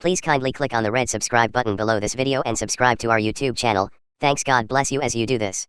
Please kindly click on the red subscribe button below this video and subscribe to our YouTube channel. Thanks, God bless you as you do this.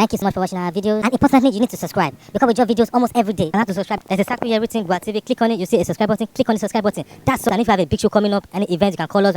Thank you so much for watching our videos. And importantly, you need to subscribe because we drop videos almost every day. And how to subscribe? There's a circle here written Gua TV. Click on it. You see a subscribe button. Click on the subscribe button. That's all. And if you have a big show coming up, any event, you can call us.